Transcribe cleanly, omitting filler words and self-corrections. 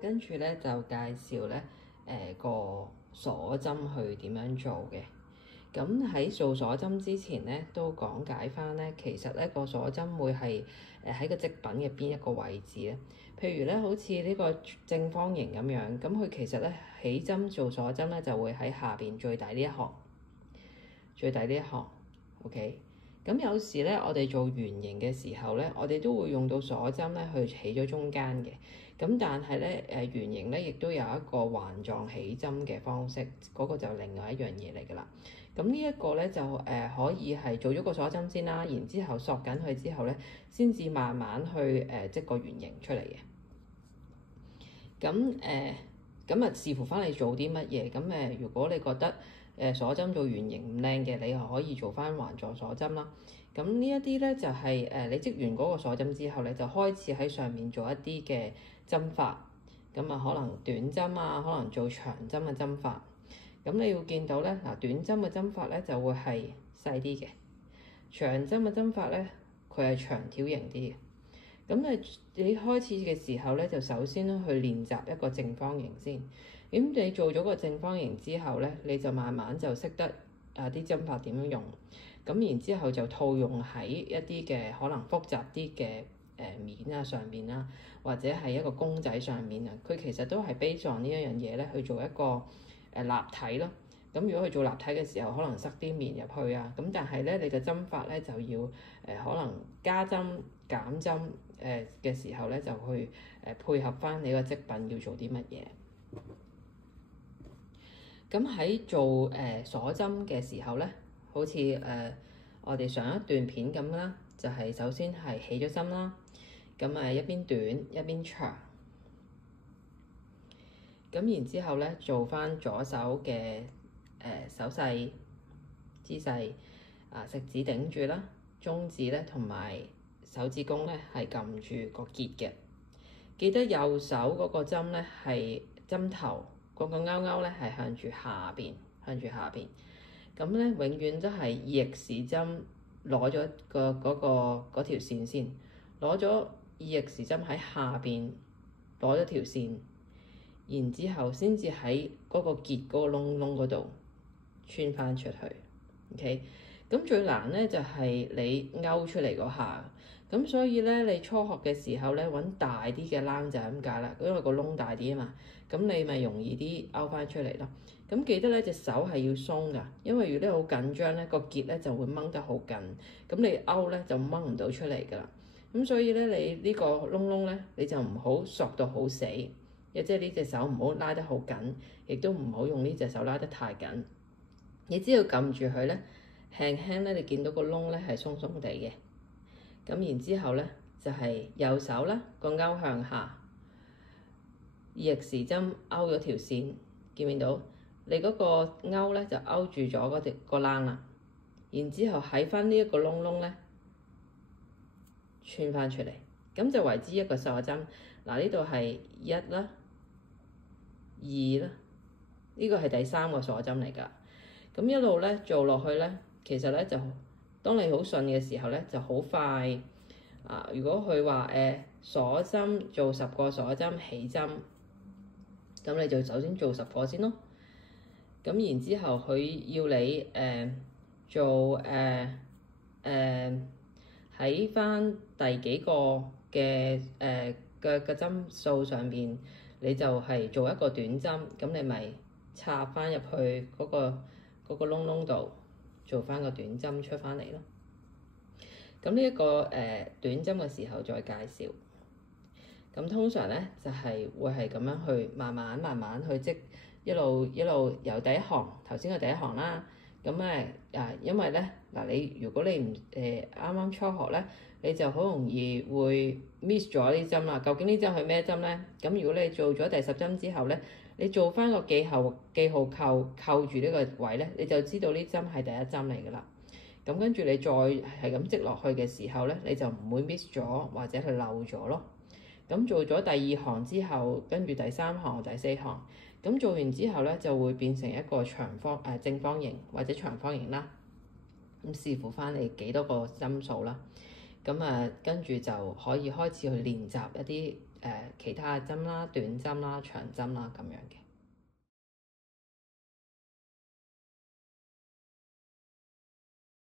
跟住咧就介紹咧個鎖針去點樣做嘅。咁喺做鎖針之前咧，都講解翻咧，其實咧個鎖針會係喺個織品嘅邊一個位置咧。譬如咧，好似呢個正方形咁樣，咁佢其實咧起針做鎖針咧就會喺下邊最底呢一行，最底呢一行。OK。咁有時咧，我哋做圓形嘅時候咧，我哋都會用到鎖針咧去起咗中間嘅。咁但係咧，圓形咧亦都有一個環狀起針嘅方式，嗰個就另外一樣嘢嚟㗎啦。咁呢一個咧就可以係做咗個鎖針先啦，然之後索緊佢之後咧，先至慢慢去織個圓形出嚟嘅。咁視乎翻你做啲乜嘢。咁如果你覺得鎖針做圓形唔靚嘅，你又可以做翻環狀鎖針啦。咁呢一啲咧就係你織完嗰個鎖針之後咧，就開始喺上面做一啲嘅針法。咁可能短針啊，可能做長針嘅針法。咁你要見到咧，嗱，短針嘅針法咧就會係細啲嘅，長針嘅針法咧佢係長條形啲嘅。咁你開始嘅時候咧，就首先去練習一個正方形先。咁你做咗個正方形之後咧，你就慢慢就識得啲針法點樣用。咁然之後就套用喺一啲嘅可能複雜啲嘅面啊上面啦，或者係一個公仔上面啊，佢其實都係 base on呢一樣嘢咧去做一個立體咯。咁如果佢做立體嘅時候，可能塞啲面入去啊。咁但係咧，你嘅針法咧就要可能加針減針嘅時候咧，就去配合翻你個織品要做啲乜嘢。咁喺做鎖針嘅時候咧，好似我哋上一段片咁啦，就係首先係起咗針啦。咁一邊短一邊長。咁然之後咧，做翻左手嘅手勢姿勢食指頂住啦，中指咧同埋手指公咧係撳住個結嘅。記得右手嗰個針咧係針頭嗰個勾勾咧係向住下邊，向住下邊。咁咧永遠都係逆時針攞咗嗰條線先，攞咗逆時針喺下邊攞咗條線，然之後先至喺嗰個結嗰個窿窿嗰度穿翻出去。OK，咁最難咧就係你勾出嚟嗰下。咁所以咧，你初學嘅時候咧，揾大啲嘅冷就係咁解啦，因為個窿大啲啊嘛，咁你咪容易啲勾翻出嚟咯。咁記得咧，隻手係要鬆噶，因為如果你好緊張咧，個結咧就會掹得好緊，咁你勾咧就掹唔到出嚟噶啦。咁所以咧，你呢個窿窿咧，你就唔好索到好死，即係呢隻手唔好拉得好緊，亦都唔好用呢隻手拉得太緊。你只要撳住佢咧，輕輕咧，你見到個窿咧係鬆鬆地嘅。咁然之後咧，就係右手啦，個勾向下，逆時針勾咗條線，見唔見到？你嗰個勾咧就勾住咗嗰條個冷啦。然之後喺翻呢一個窿窿咧，穿翻出嚟，咁就為之一個鎖針。嗱，呢度係一啦、二啦，呢個係第三個鎖針嚟㗎。咁一路咧做落去咧，其實咧就當你好順嘅時候咧，就好快如果佢話鎖針做10個鎖針起針，咁你就首先做10個先咯。咁然之後佢要你做喺翻第幾個嘅針數上邊，你就係做一個短針，咁你咪插翻入去嗰個窿窿度，做翻個短針出翻嚟咯。咁呢一個短針嘅時候再介紹。咁通常咧就係會係咁樣去慢慢去織，一路由第一行頭先嘅第一行啦。咁因為咧如果你唔啱啱初學咧，你就好容易會 miss 咗呢針啦。究竟呢針係咩針咧？咁如果你做咗第10針之後咧，你做翻個記號扣住呢個位咧，你就知道呢針係第一針嚟噶啦。咁跟住你再係咁織落去嘅時候咧，你就唔會 miss 咗或者係漏咗咯。咁做咗第2行之後，跟住第3行、第4行，咁做完之後咧就會變成一個正方形或者長方形啦。咁視乎翻你幾多個針數啦。咁跟住就可以開始去練習一啲其他嘅針啦、短針啦、長針啦咁樣嘅。